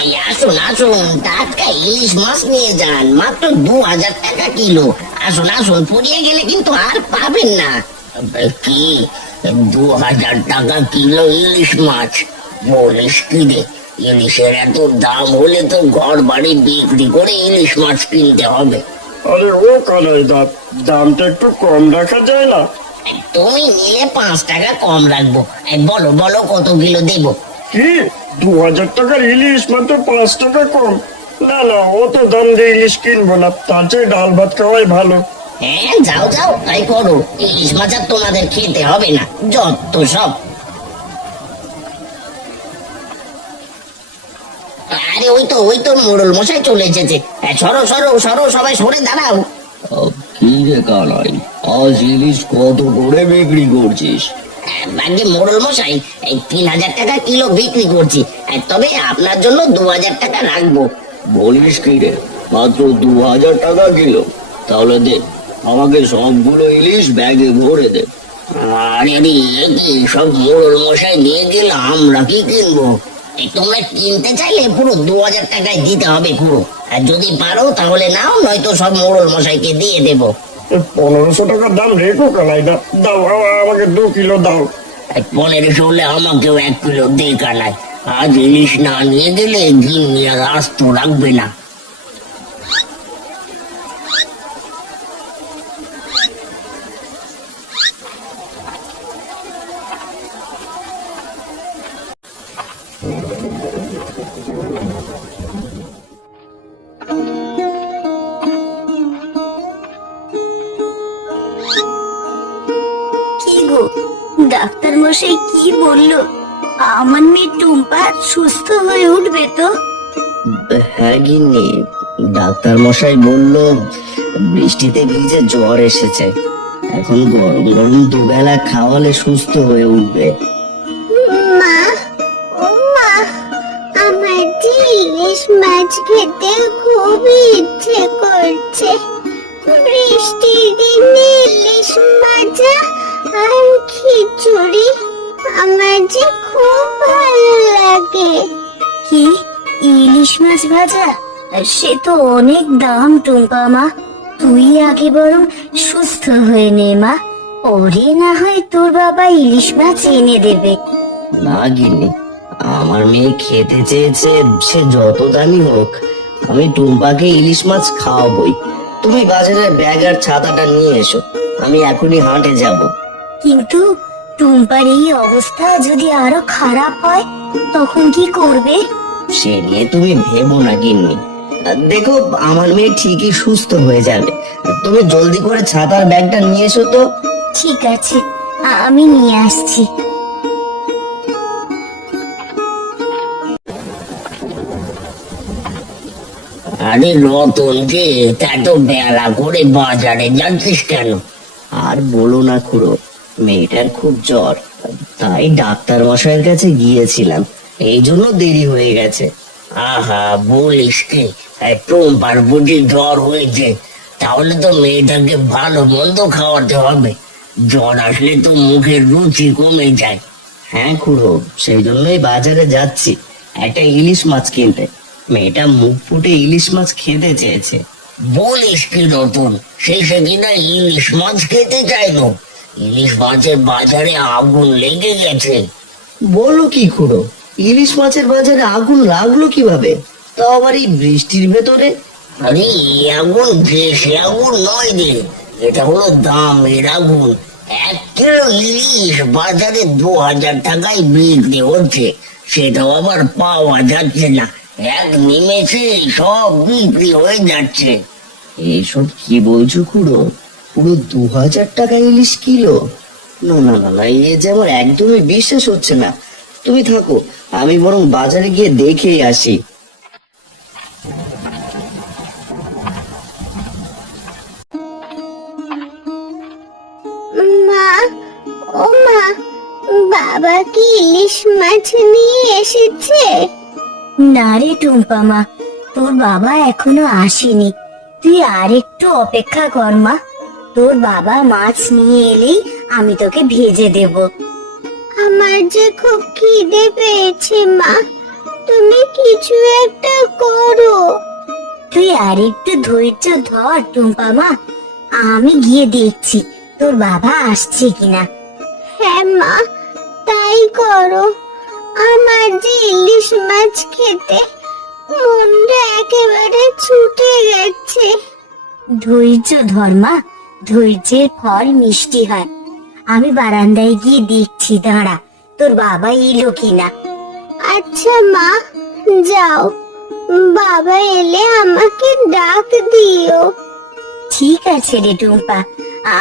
এই আসুন আসুন, টাটকা ইলিশ মাছ নিয়ে যান, মাত্র 2000 টাকা কিলো। আসুন আসুন, ফুরিয়ে গেলে কিন্তু আর পাবেন না। কি 2000 টাকা কিলো ইলিশ মাছ? বলিস কি রে, ইলিশের এত দাম হলে তো ঘর বাড়ি বিক্রি করে ইলিশ মাছ কিনতে হবে। আরে ও কানাই দা, দামটা একটু কম রাখা যায় না? তুমি নিলে 5 টাকা কম রাখবো। বলো বলো, কত কিলো দেবো? কি 2000 টাকার ইলিশ মাত্র 5 টাকা কম? না না, অত দাম দিয়ে ইলিশ কিনবো না, তার চেয়ে ডাল ভাত খাওয়াই ভালো। হ্যাঁ যাও যাও, তাই করো। ইলিশ মাছ আর তোমাদের খেতে হবে না, যত সব। আরে ওই তো মোড়ল মশাই চলে এসেছে। সরো সরো সরো, সবাই সরে দাঁড়াও। কি রে কানাই, আজ ইলিশ কত করে বিক্রি করছিস? আগে মোড়ল মশাই, এই 3000 টাকা কিলো বিক্রি করছি, তবে আপনার জন্য 2000 টাকা রাখবো। বলিস কি রে, মাত্র 2000 টাকা কিলো? তাহলে দে, আমাকে সবগুলো ইলিশ ব্যাগে ভরে দে। আরে আরে, এ কি সব মোড়ল মশাই নিয়ে গেলে আমরা কি কিনবো? তোমরা কিনতে চাইলে পুরো 2000 টাকায় দিতে হবে পুরো। আর যদি পারো তাহলে নাও, নয়তো সব মোড়ল মশাইকে দিয়ে দেবো। 1500 টাকার দাম রেখো কানাই দা, দাও আমাকে 2 কিলো দাও। 1500 হলে আমাকেও 1 কিলো দে কানাই। আজ ইলিশ না নিয়ে গেলে গিন্নি আর আস্ত রাখবে না। কি গো, ডাক্তার মশাই কি বললো? আমার মেয়ে টুম্পা সুস্থ হয়ে উঠবে তো? হ্যাঁ গিন্নি, ডাক্তার মশাই বলল বৃষ্টিতে ভিজে জ্বর এসেছে, এখন গরম গরম দুবেলা খাওয়ালে সুস্থ হয়ে উঠবে। মা, ও মা, আমার যে ইলিশ মাছ খেতে খুবই ইচ্ছে করছে। বৃষ্টির দিনে ইলিশ ভাজা আর খিচুড়ি আমার যে খুব ভালো লাগে। কি ইলিশ মাছ ভাজা? সে তো অনেক দাম টুম্পা মা। তুই আগে বরং সুস্থ হয়ে নে মা, পরে না হয় তোর বাবা ইলিশ মাছ এনে দেবে। না গিন্নি, আমার মেয়ে খেতে চেয়েছে, সে যত দামি হোক, আমি টুম্পাকে ইলিশ মাছ খাওয়াবই। তুমি বাজারের ব্যাগ আর ছাতাটা নিয়ে এসো, আমি এখনই হাটে যাব। কিন্তু টুম্পার এই অবস্থা যদি আরো খারাপ হয় তখন কি করবে? সে নিয়ে তুমি ভেবো না গিন্নি, দেখো আমার মেয়ে ঠিকই সুস্থ হয়ে যাবে। তুমি জলদি করে ছাতার ব্যাগটা নিয়ে এসো তো। ঠিক আছে, আমি নিয়ে আসছি। আরে রতন যে, এত বেলা করে বাজারে যাচ্ছিস কেন? আর বলো না খুড়ো, মেয়েটার খুব জ্বর, তাই ডাক্তার মশাইয়ের কাছে গিয়েছিলাম, এই জন্য দেরি হয়ে গেছে। আহা, বলিস কি, টুম্পার বুঝি জ্বর হয়েছে? তাহলে তো মেয়েটাকে ভালো মন্দ খাওয়াতে হবে। জ্বর আসলে তো মুখের রুচি কমে যায়। হ্যাঁ খুড়ো, সেই জন্যই বাজারে যাচ্ছি একটা ইলিশ মাছ কিনতে। মেয়েটা মুখ ফুটে ইলিশ মাছ খেতে চেয়েছে। বলিস কি রতন, শেষে কিনা ইলিশ মাছ খেতে চাইলো? ইলিশ মাছের বাজারে আগুন লেগে গেছে। বলো কি খুড়ো, ইলিশ মাছের বাজারে আগুন লাগলো কিভাবে, তাও আবার এই বৃষ্টির ভেতরে? আরে এই আগুন দেশে আগুন নয় রে, এটা হলো দামের আগুন। 1 কিলো ইলিশ বাজারে 2000 টাকায় বিক্রি হচ্ছে, সেটাও আবার পাওয়া যাচ্ছে না। এক নিমেষে সব বিক্রি হয়ে যাচ্ছে। এইসব কি বলছো খুড়ো, পুরো 2000 টাকা ইলিশ কিলো? না না না না, এ যে আমার একদমই বিশ্বাস হচ্ছে না। তুমি থাকো, আমি বরং বাজারে গিয়ে দেখেই আসি। মা, ও মা, বাবা কি ইলিশ মাছ নিয়ে এসেছে? না রে টুম্পা মা, তোর বাবা এখনো আসেনি, তুই আর একটু অপেক্ষা কর মা। তোর বাবা মাছ নিয়ে এলেই আমি তোকে ভেজে দেব। আমার যে খুব খিদে পেয়েছে মা, তুমি কিছু কিছু একটা করো। তুই আর একটু ধৈর্য ধর টুম্পা মা, আমি গিয়ে দেখছি তোর বাবা আসছে কিনা। হ্যাঁ মা, তাই করো। আমার যে ইলিশ মাছ খেতে মনটা একেবারে ছুটে গেছে। ধৈর্য ধর মা, ধৈর্যের ফল মিষ্টি হয়। আমি বারান্দায় গিয়ে দেখছি, দাঁড়া তোর বাবা এলো কিনা। আচ্ছা মা, যাও, বাবা এলে আমাকে ডাক দিও। ঠিক আছে রে টুম্পা,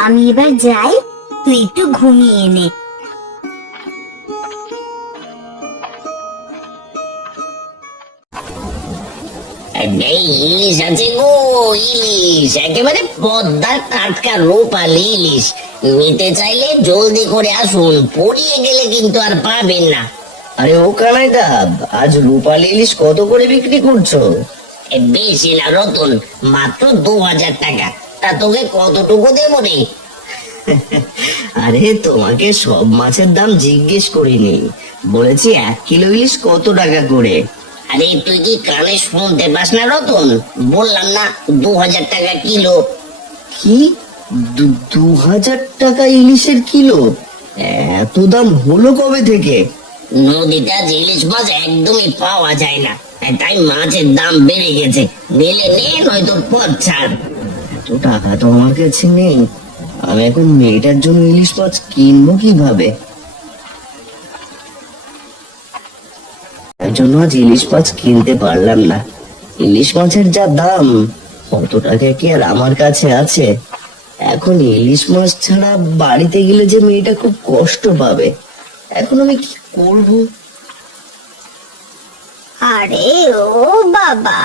আমি এবার যাই, তুই একটু ঘুমিয়ে নে। এই ইলিশ আছে গো, ইলিশ একেবারে পদ্মার টাটকা রূপালি ইলিশ। নিতে চাইলে জলদি করে আসুন, পড়িয়ে গেলে কিন্তু আর পাবেন না। আরে ও কানাইদা, আজ রূপালী ইলিশ কত করে বিক্রি করছো? বেশি না রতন, মাত্র 2000 টাকা। তা তোকে কতটুকু দেবো রে? আরে তোমাকে সব মাছের দাম জিজ্ঞেস করিনি, বলেছি 1 কিলো ইলিশ কত টাকা করে। আরে তুই কি কানে শুনতে পাস না রতন? বললাম না 2000 টাকা কিলো। কি 2000 টাকা ইলিশের কিলো? এত দাম হলো কবে থেকে? নদীতে আজ ইলিশ মাছ একদমই পাওয়া যায় না, তাই মাছের দাম বেড়ে গেছে। নিলে নে, নয়তো পথ ছাড়। এত টাকা তো আমার কাছে নেই, আমি এখন মেয়েটার জন্য ইলিশ মাছ কিনবো কিভাবে? তার জন্য আজ ইলিশ মাছ কিনতে পারলাম না। ইলিশ মাছের যা দাম, কত টাকা কি আর আমার কাছে আছে? এখন ইলিশ মাছ ছাড়া বাড়িতে গেলে যে মেয়েটা খুব কষ্ট পাবে, এখন আমি কি করব? আরে ও বাবা,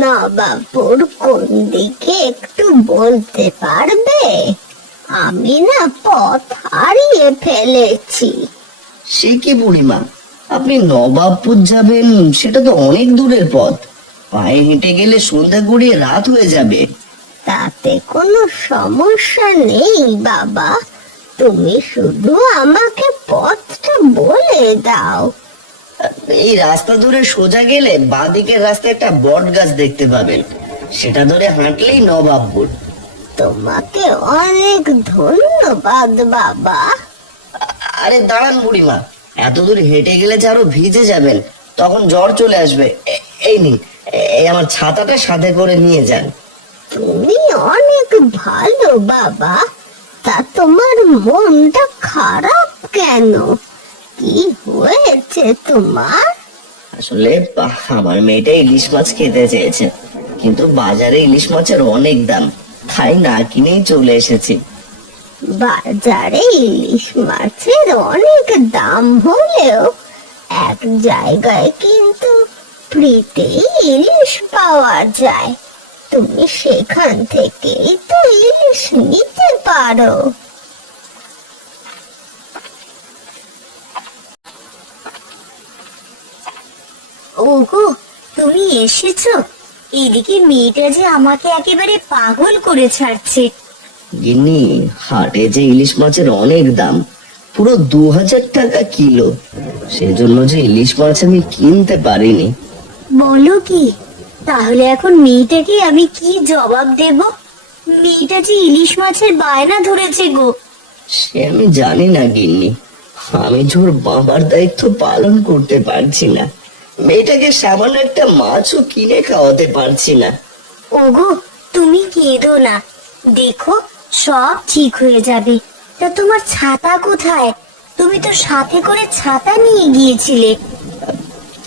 নবাবপুর কোন দিকে একটু বলতে পারবে? আমি না পথ হারিয়ে ফেলেছি। সে কি বুড়িমা, আপনি নবাবপুর যাবেন? সেটা তো অনেক দূরের পথ, পায়ে হেঁটে গেলে সন্ধ্যা গড়িয়ে রাত হয়ে যাবে। তাতে কোনো সমস্যা নেই বাবা, তুমি শুধু আমাকে পথটা বলে দাও। এই রাস্তা ধরে সোজা গেলে বাঁদিকের রাস্তায় একটা বট গাছ দেখতে পাবেন, সেটা ধরে হাঁটলেই নবাবপুর। তোমাকে অনেক ধন্যবাদ বাবা। আরে দাঁড়ান বুড়িমা, এত দূর হেঁটে গেলে যে আরো ভিজে যাবেন, তখন জ্বর চলে আসবে। এই নিন, এই আমার ছাতাটা সাথে করে নিয়ে যান। তুমি অনেক ভালো বাবা, তা তোমার মনটা খারাপ কেন? কি হয়েছে তোমার? আসলে আমার মেয়েটা ইলিশ মাছ খেতে চেয়েছে, কিন্তু বাজারে ইলিশ মাছের অনেক দাম, তাই না কিনেই চলে এসেছি। বাজারে ইলিশ মাছের অনেক দাম হলেও এক জায়গায় কিন্তু ফ্রিতে ইলিশ পাওয়া যায়, তুমি সেখান থেকেই তো ইলিশ নিতে পারো। ওগো, তুমি এসেছো? এদিকে মেয়েটা যে আমাকে একেবারে পাগল করে ছাড়ছে। গিন্নি, হাটে যে ইলিশ মাছের অনেক দাম, পুরো 2000 টাকা কিলো, সেজন্য যে ইলিশ মাছ আমি কিনতে পারিনি। বলো কি? তাহলে এখন মেয়েটাকে আমি কি জবাব দেব? মেয়েটা যে ইলিশ মাছের বায়না ধরেছে গো। সে আমি জানি না গিন্নি, আমি যে ওর বাবার দায়িত্ব পালন করতে পারছি না, মেয়েটাকে সামান্য একটা মাছও কিনে খাওয়াতে পারছি না। ওগো, তুমি কেঁদো না, দেখো সব ঠিক হয়ে যাবে। তা তোমার ছাতা কোথায়? তুমি তো সাথে করে ছাতা নিয়ে গিয়েছিলে।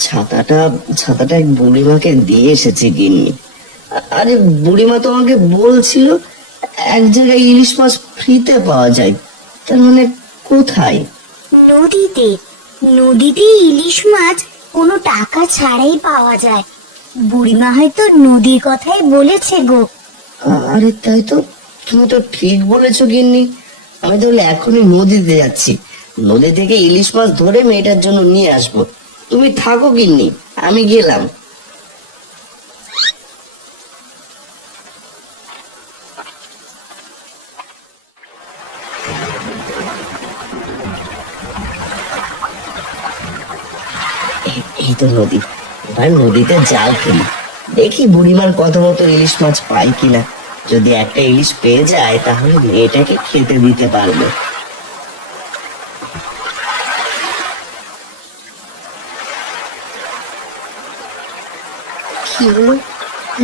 ছাতাটা এক বুড়িমাকে দিয়ে এসেছি গিন্নি। আরে বুড়িমা তো আমাকে বলছিল এক জায়গায় ইলিশ মাছ ফ্রিতে পাওয়া যায়, তার মানে কোথায়? নদীতে। নদীতে ইলিশ মাছ কোনো টাকা ছাড়াই পাওয়া যায়। বুড়িমা হয়তো নদীর কথাই বলেছে গো। আরে তাই তো, তুমি তো ঠিক বলেছো গিন্নি। আমি তাহলে এখনই নদীতে যাচ্ছি, নদী থেকে ইলিশ মাছ ধরে মেয়েটার জন্য নিয়ে আসবো। তুমি থাকো গিন্নি, আমি গেলাম। এই তো নদী, একবার নদীতে জাল ফেলি, দেখি বুড়িমার কথা মতো ইলিশ মাছ পাই কিনা। যদি একটা ইলিশ পেয়ে যায় তাহলে মেয়েটাকে খেতে দিতে পারবো। কি হলো,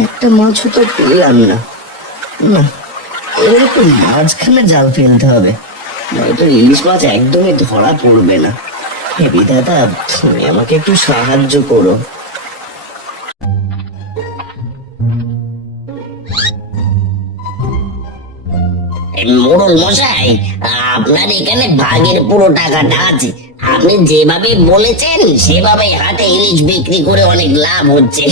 একটা মাছও তো পেলাম না। না, এবার একটু মাঝখানে জাল ফেলতে হবে, নয়তো ইলিশ মাছ একদমই ধরা পড়বে না। হে বিধাতা, তুমি আমাকে একটু সাহায্য করো। মোড়ল মশাই, আপনার এখানে ভাগের পুরো টাকাটা আছে। আপনি যেভাবে বলেছেন সেভাবে হাটে ইলিশ বিক্রি করে অনেক লাভ হচ্ছে।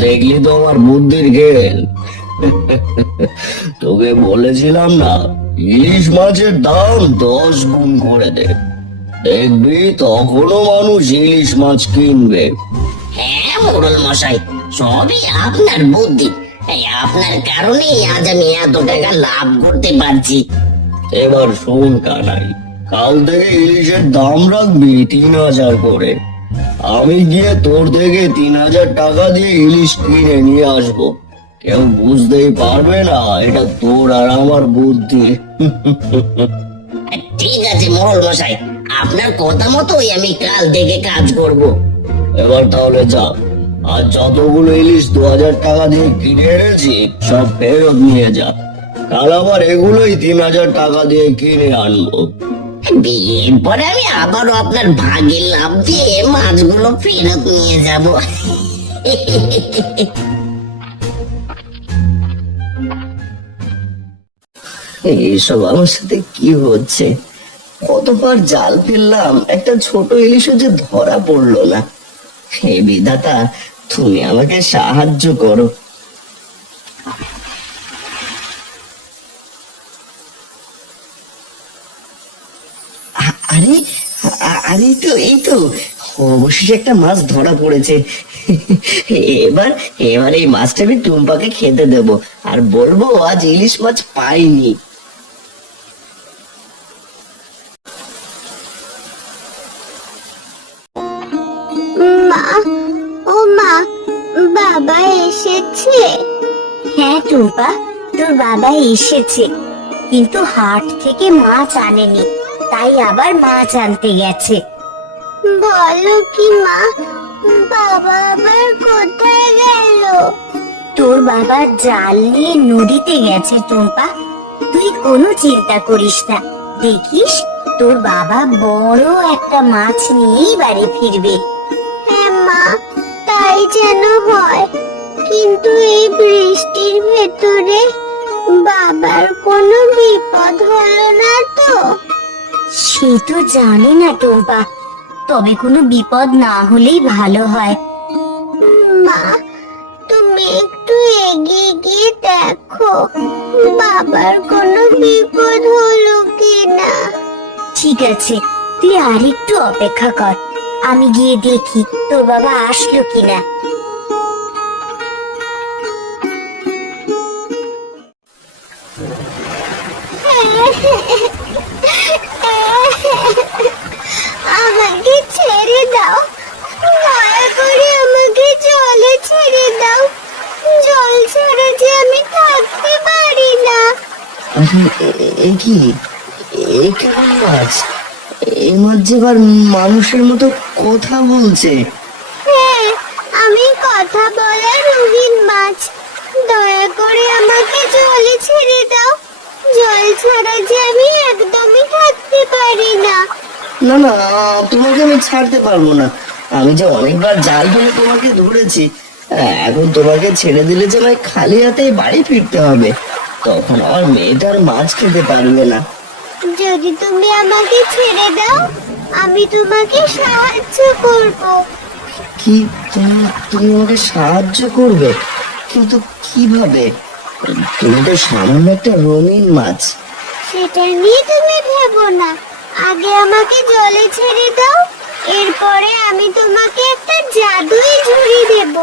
দেখলি তো আমার বুদ্ধির খেল। তোকে বলেছিলাম না, ইলিশ মাছের দাম 10 গুণ করে দে, দেখবি তখনও মানুষ ইলিশ মাছ কিনবে। হ্যাঁ মোড়ল মশাই, সবই আপনার বুদ্ধি। এই আপনার কারণেই আজ আমি এত টাকা লাভ করতে পারছি। এবার শোন কানাই, কাল থেকে ইলিশের দাম রাখবি 3000 করে। আমি গিয়ে তোর থেকে 3000 টাকা দিয়ে ইলিশ কিনে নিয়ে আসবো। কেউ বুঝতেই পারবে না এটা তোর আর আমার বুদ্ধি। ঠিক আছে মোড়ল মশাই, আপনার কথা মতোই আমি কাল থেকে কাজ করব। এবার তাহলে যা, আর যতগুলো ইলিশ 2000 টাকা দিয়ে কিনে এনেছি সব ফেরত নিয়ে যা। কাল আবার এগুলোই 3000 টাকা দিয়ে কিনে আনবো। বিয়ের পরে আমি আবারও আপনার ভাগের লাভ দিয়ে মাছগুলো ফেরত নিয়ে যাব। এইসব আমার সাথে কি হচ্ছে? কতবার জাল ফেললাম, একটা ছোট ইলিশও যে ধরা পড়লো না। হে বিধাতা, তুমি আমাকে সাহায্য করো। আরে আরে, এই তো অবশেষে একটা মাছ ধরা পড়েছে। এবার এবার এই মাছটা আমি টুম্পাকে খেতে দেব, আর বলবো আজ ইলিশ মাছ পাইনি। মা, ও মা, বাবা এসেছে? হ্যাঁ টুম্পা, তোর বাবা এসেছে, কিন্তু হাট থেকে মাছ আনেনি, তাই আবার মাছ আনতে গেছে। বলো কি মা, বাবা আবার কোথায় গেল? তোর বাবা জাল নিয়ে নদীতে গেছে টুম্পা, তুই কোনো চিন্তা করিস না। দেখিস তোর বাবা বড় একটা মাছ নিয়েই বাড়ি ফিরবে। হ্যাঁ মা, তাই যেন হয়। কিন্তু এই বৃষ্টির ভেতরে বাবার কোনো বিপদ হলো না তো? সে তো জানি না টুম্পা, তবে কোনো বিপদ না হলেই ভালো হয়। মা, তুমি একটু এগিয়ে গিয়ে দেখো বাবার কোনো বিপদ হলো কিনা। ঠিক আছে, তুই আর একটু অপেক্ষা কর, আমি গিয়ে দেখি তোর বাবা আসলো কিনা। আমাকে ছেড়ে দাও, দয়া করে আমাকে জলে ছেড়ে দাও। জল ছাড়া যে আমি থাকতে পারি না। এ কি, এ কেমন মাছ? এই মাছ যে আবার মানুষের মতো কথা বলছে। হ্যাঁ, আমি কথা বলা রঙিন মাছ, দয়া করে আমাকে জলে ছেড়ে দাও। জল ছাড়া যে আমি একদমই থাকতে পারি না। না না, তোমাকে আমি ছাড়তে পারবো না। আমি যে অনেকবার জাল ফেলে তোমাকে ধরেছি, এখন তোমাকে ছেড়ে দিলে যে আমায় খালি হাতে বাড়ি ফিরতে হবে, তখন আমার মেয়েটার মাছ খেতে পারবে না। যদি তুমি আমাকে ছেড়ে দাও, আমি তোমাকে সাহায্য করব। কি, তুমি তুমি আমাকে সাহায্য করবে? কিন্তু কিভাবে? তুমি তো সামান্য একটা রঙিন মাছ। সেটা নিয়ে তুমি ভেবো না, আগে আমাকে জলে ছেড়ে দাও, এরপরে আমি তোমাকে একটা জাদুই ঝুড়ি দেব,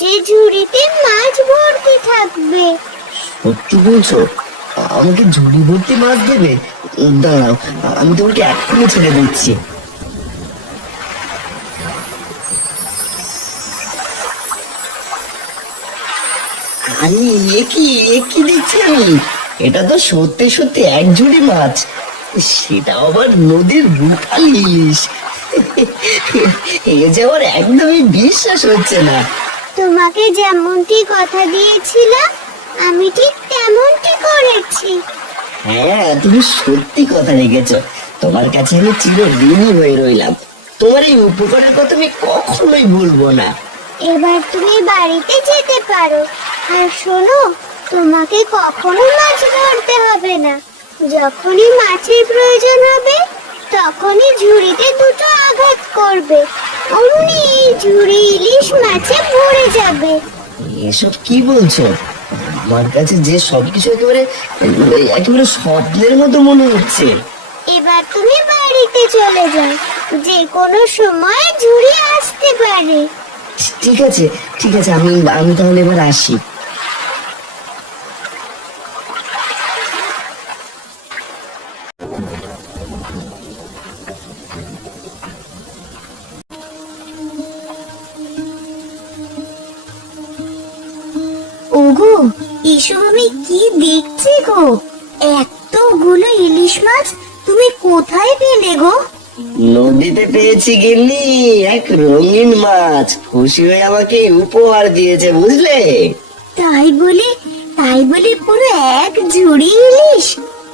যে ঝুড়িতে মাছ ভর্তি থাকবে। সত্যি বলছো? আমাকে ঝুড়ি ভর্তি মাছ দেবে? দাঁড়াও, আমি তোমাকে এক্ষুনি ছেড়ে দিচ্ছি। আরে এ কি দেখছি আমি? এটা তো সত্যি সত্যি এক ঝুড়ি মাছ, সেটা আবার নদীর রূপালী ইলিশ। এ যে আমার একদমই বিশ্বাস হচ্ছে না। তোমাকে যেমনটি কথা দিয়েছিলাম আমি ঠিক তেমনটি করেছি। হ্যাঁ, তুমি সত্যি কথা রেখেছ। তোমার কাছে আমি চিরঋণী হয়ে রইলাম। তোমার এই উপকারের কথা আমি কখনোই ভুলবো না। এবার তুমি বাড়িতে যেতে পারো। আর শোনো, তোমাকে কখনো মাছ ধরতে হবে না। যখনই মাছের প্রয়োজন হবে তখনই ঝুড়িতে দুটো আঘাত করবে, অমনি এই ঝুড়ি ইলিশ মাছে ভরে যাবে। এসব কি বলছো? আমার কাছে যে সবকিছু একেবারে স্বপ্নের মতো মনে হচ্ছে। এবার তুমি বাড়িতে চলে যাও, যে কোনো সময় ঝুড়ি আসতে পারে। ঠিক আছে, ঠিক আছে, আমি তাহলে এবার আসি। ওগো, এসব আমি কি দেখছি গো? এতগুলো ইলিশ মাছ তুমি কোথায় পেলে গো? নদীতে পেয়েছি গিন্নি, এক রঙিন মাছ। খুশি হয়ে আমাকে উপহার দিয়েছে, বুঝলে? তাই বলে পুরো এক ঝুড়ি ইলিশ?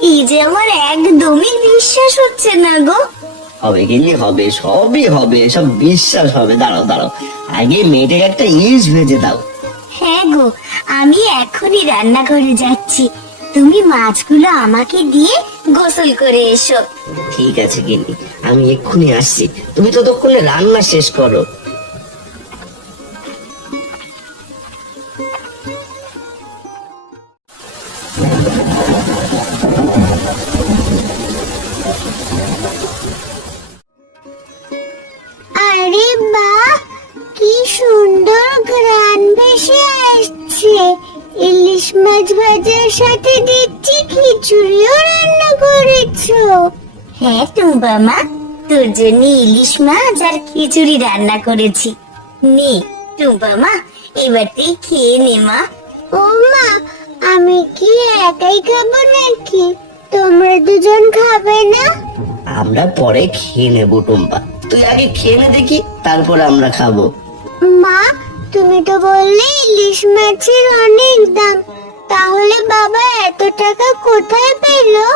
এই যে আমার একদমই বিশ্বাস হচ্ছে না গো। হবে গিন্নি, হবে, সবই হবে, সব বিশ্বাস হবে। দাঁড়াও দাঁড়াও, আগে মেয়েটাকে একটা ইলিশ ভেজে দাও। হ্যাঁ গো, আমি এখনই রান্নাঘরে যাচ্ছি। তুমি মাছগুলো আমাকে দিয়ে গোসল করে এসো। ঠিক আছে গিন্নি, আমি এক্ষুনি আসছি। তুমি ততক্ষণে রান্না শেষ করো। আরে বাহ, কি সুন্দর ঘ্রাণ ভেসে আসছে। ইলিশ মাছ ভাজার সাথে দেখছি খিচুড়িও রান্না করেছো। হ্যাঁ টুম্পা মা, তোর জন্য ইলিশ মাছ আর খিচুড়ি রান্না করেছি। নে টুম্পা মা, এবার তুই খেয়ে নে মা। ও মা, আমি কি একাই খাবো নাকি? তোমরা দুজন খাবে না? আমরা পরে খেয়ে নেবো টুম্পা, তুই আগে খেয়ে নে দেখি, তারপর আমরা খাবো। মা, তুমি তো বললে ইলিশ মাছের অনেক দাম, তাহলে বাবা এত টাকা কোথায় পেলো?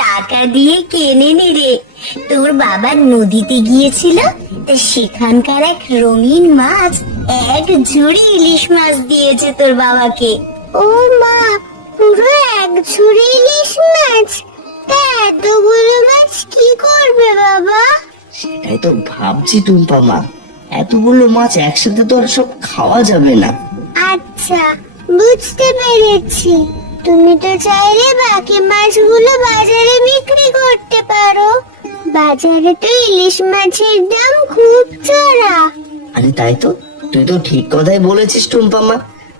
টাকা দিয়ে কেনে নি রে। তোর বাবা নদীতে গিয়েছিল, সেখানকার এক রঙিন মাছ এক ঝুড়ি ইলিশ মাছ দিয়েছে তোর বাবাকে। ও মা, পুরো এক ঝুড়ি ইলিশ মাছ? তা এতগুলো মাছ কি করবে বাবা? সেটাই তো ভাবছি টুম্পা মা, এতগুলো মাছ একসাথে তো আর সব খাওয়া যাবে না। আচ্ছা, বুঝতে পেরেছি। তুমি তো চাইলে বাকি মাছগুলো বাজারে বিক্রি করতে পারো। বাজারে তো ইলিশ মাছের দাম খুব চড়া। আরে তাই তো, তুই তো ঠিক কথাই বলেছিস টুম্পা মা।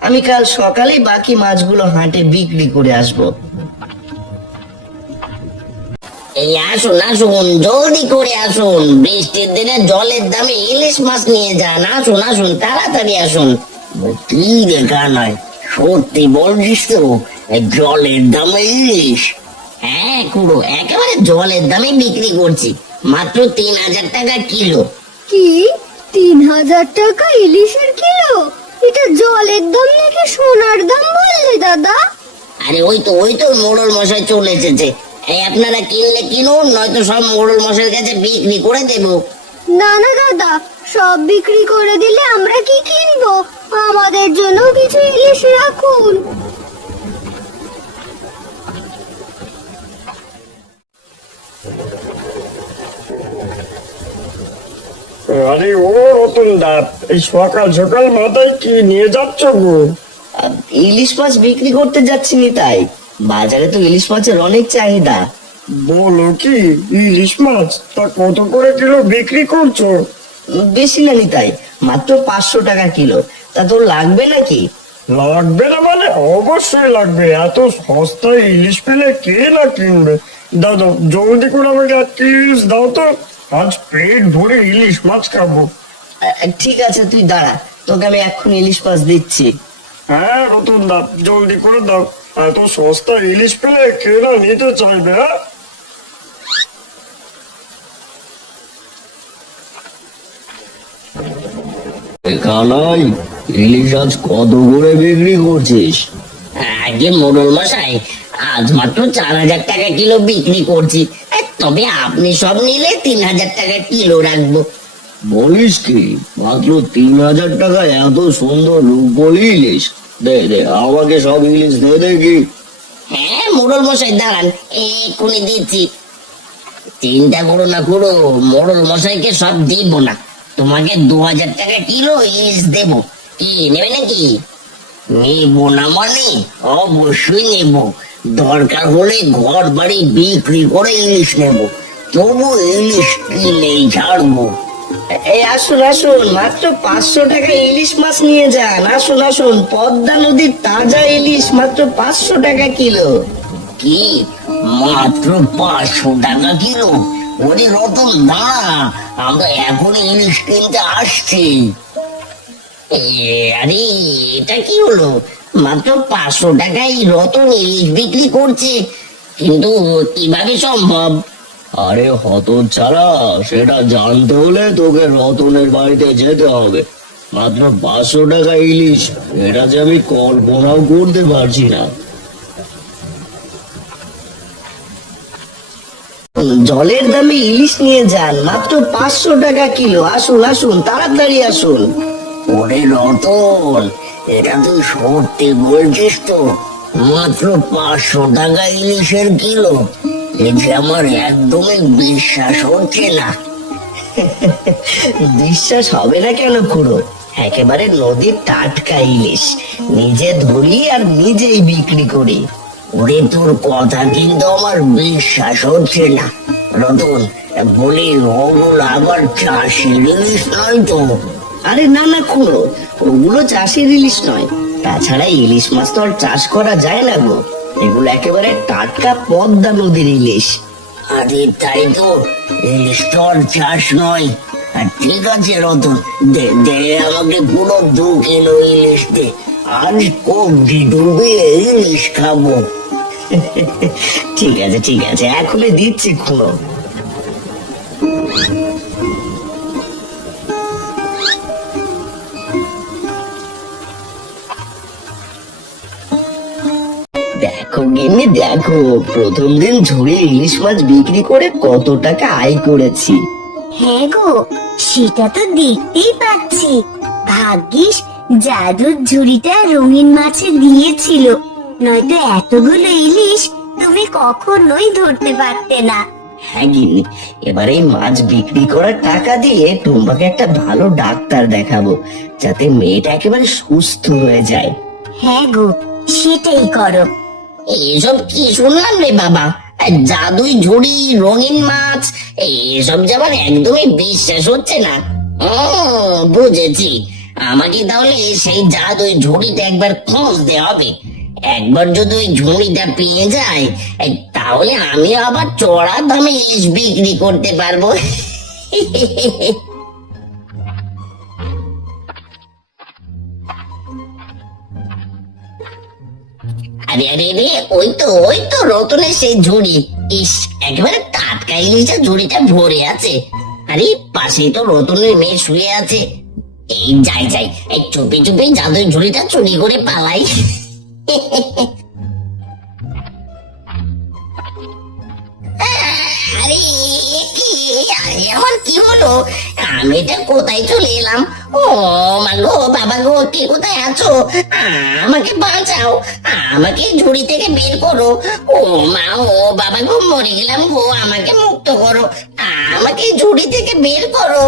আমি কাল সকালে বাকি মাছগুলো হাটে বিক্রি করে আসবো। এই আসুন আসুন, জলদি করে আসুন। বৃষ্টির দিনে জলের দামে ইলিশ মাছ নিয়ে যান। আসুন আসুন, তাড়াতাড়ি আসুন। কি দেখা নয়, সত্যি বলছিস তো? এই জলের দামে ইলিশ? হ্যাঁ খুড়ো, একেবারে জলের দামে বিক্রি করছি, মাত্র 3,000 টাকা কিলো। কি, 3,000 টাকা ইলিশের কিলো? এটা জলের দাম নাকি সোনার দাম বললে দাদা? আরে ওই তো মোড়ল মশাই চলে এসেছে। এই আপনারা কিনলে কিনুন, নয়তো সব মোড়ল মশাইয়ের কাছে বিক্রি করে দেবো। না না দাদা, সব বিক্রি করে দিলে আমরা কি কিনবো? আমাদের জন্য কিছু ইলিশ রাখুন। আরে ও রতন দা, এই সকাল সকাল মাথায় কি নিয়ে যাচ্ছ গো? আর ইলিশ মাছ বিক্রি করতে যাচ্ছি নি তাই। বাজারে তো ইলিশ মাছের অনেক চাহিদা। বলো কি, ইলিশ মাছ তা কত করে কিলো বিক্রি করছো? বেশি না নিতাই, মাত্র 500 টাকা কিলো। তা তোর লাগবে নাকি? লাগবে না মানে অবশ্যই লাগবে। এত সস্তায় ইলিশ পেলে কে না কিনবে। দাদা, জলদি করে আমাকে 1 কিলো ইলিশ দাও তো, আজ পেট ভরে ইলিশ মাছ খাবো। ঠিক আছে, তুই দাঁড়া, তোকে আমি এক্ষুনি ইলিশ মাছ দিচ্ছি। হ্যাঁ রতন দা, জলদি করে দাও। এত সস্তা ইলিশ পেলে কে না নিতে চাইবে? হ্যাঁ কানাই, ইলিশ আজ কত করে বিক্রি করছিস? আগে মোড়ল মশাই, আজ মাত্র 4,000 টাকা কিলো বিক্রি করছি। তবে আপনি সব নিলে 3,000 টাকা কিলো রাখবো। বলিস কি, মাত্র 3,000 টাকা এত সুন্দর রূপবলি ইলিশ? দে দে, আমাকে সব ইলিশ দে দেখি। হ্যাঁ মোড়ল মশাই, দাঁড়ান, এক্ষুনি দিচ্ছি। চিন্তা করো না খুড়ো, মোড়ল মশাইকে সব দিব না, তোমাকে 2,000 টাকা কিলো ইলিশ দেবো। কি নেবে নাকি? নেব না মানে? অবশ্যই নেব, দরকার হলে ঘর বাড়ি বিক্রি করে ইলিশ নেব, তবু ইলিশ কিনেই ছাড়বো। এই আসুন আসুন, মাত্র 500 টাকা ইলিশ মাছ নিয়ে যান। আসুন আসুন, পদ্মা নদীর তাজা ইলিশ মাত্র 500 টাকা কিলো। কি মাত্র 500 টাকা কিলো? ওরে রতন, দাঁড়া, আমরা এখন ইলিশ কিনতে আসছি। আরে এটা কি হলো? মাত্র 500 টাকায় রতন ইলিশ বিক্রি করছে, কিন্তু কিভাবে সম্ভব? আরে হতচ্ছাড়া, সেটা জানতে হলে তোকে রতনের বাড়িতে যেতে হবে। মাত্র 500 টাকা ইলিশ, এটা যে আমি কল্পনাও করতে পারছি না। জলের দামে ইলিশ নিয়ে যান, মাত্র 500 টাকা কিলো। আসুন আসুন, তাড়াতাড়ি আসুন। ওরে রতন, এটা তুই সত্যি বলছিস তো? মাত্র 500 টাকা ইলিশের কিলো? এ যে আমার একদমই বিশ্বাস হচ্ছে না। বিশ্বাস হবে না কেন খুড়ো? একেবারে নদীর টাটকা ইলিশ, নিজে ধরি আর নিজেই বিক্রি করি। ওরে তোর কথা কিন্তু আমার বিশ্বাস হচ্ছে না রতন, বলি ওগুলো আবার চাষের ইলিশ নয় তো? আরে না না খুড়ো, ওগুলো চাষের ইলিশ নয়। তাছাড়া ইলিশ মাছ তো আর চাষ করা যায় না গো, এগুলো একেবারে টাটকা পদ্মা নদীর ইলিশ। আরে তাই তো, ইলিশ তো আর চাষ নয়। ঠিক আছে রতন, দে দে আমাকে পুরো 2 কিলো ইলিশ দে, আজ কবজি ডুবে ইলিশ খাবো। ঠিক আছে ঠিক আছে, এখনই দিচ্ছি খুড়ো। দেখো গিন্নি দেখো, প্রথম দিন ঝুড়ি ইলিশ মাছ বিক্রি করে কত টাকা আয় করেছি। হ্যাঁ গো, সেটা তো দেখতেই পাচ্ছি। ভাগ্যিস জাদুর ঝুড়িটা রঙিন মাছে দিয়েছিল, নয়তো এতগুলো ইলিশ তুমি কখনোই ধরতে পারতে না। হ্যাঁ গিন্নি, এবার এই মাছ বিক্রি করার টাকা দিয়ে টুম্পাকে একটা ভালো ডাক্তার দেখাবো, যাতে মেয়েটা একেবারে সুস্থ হয়ে যায়। হ্যাঁ গো, সেটাই করো। এসব কি শুনলাম রে বাবা? জাদুই ঝুড়ি, রঙিন মাছ, এসব যে আমার একদমই বিশ্বাস হচ্ছে না। বুঝেছি, আমাকে তাহলে সেই জাদুই ঝুড়িটা একবার খুঁজতে হবে। একবার যদি ওই ঝুড়িটা পেয়ে যায়, তাহলে আমি আবার চড়া দামে ইলিশ বিক্রি করতে পারবো। আরে আরে রে, ওই তো রতনের সেই ঝুড়ি। ইস, একেবারে টাটকা ইলিশের ঝুড়িটা ভরে আছে। আরে পাশেই তো রতনের মেয়ে শুয়ে আছে। এই যাই যাই, এই চুপি চুপি জাদুর ঝুড়িটা চুরি করে পালাই। আরে এ কি, আরে আমার কি হলো? আমি এটা কোথায় চলে এলাম? ও মা গো, বাবা গো, কে কোথায় আছো? আমাকে বাঁচাও, আমাকে ঝুড়ি থেকে বের করো। ও মা, ও বাবা গো, মরে গেলাম গো, আমাকে মুক্ত করো, আমাকে ঝুড়ি থেকে বের করো।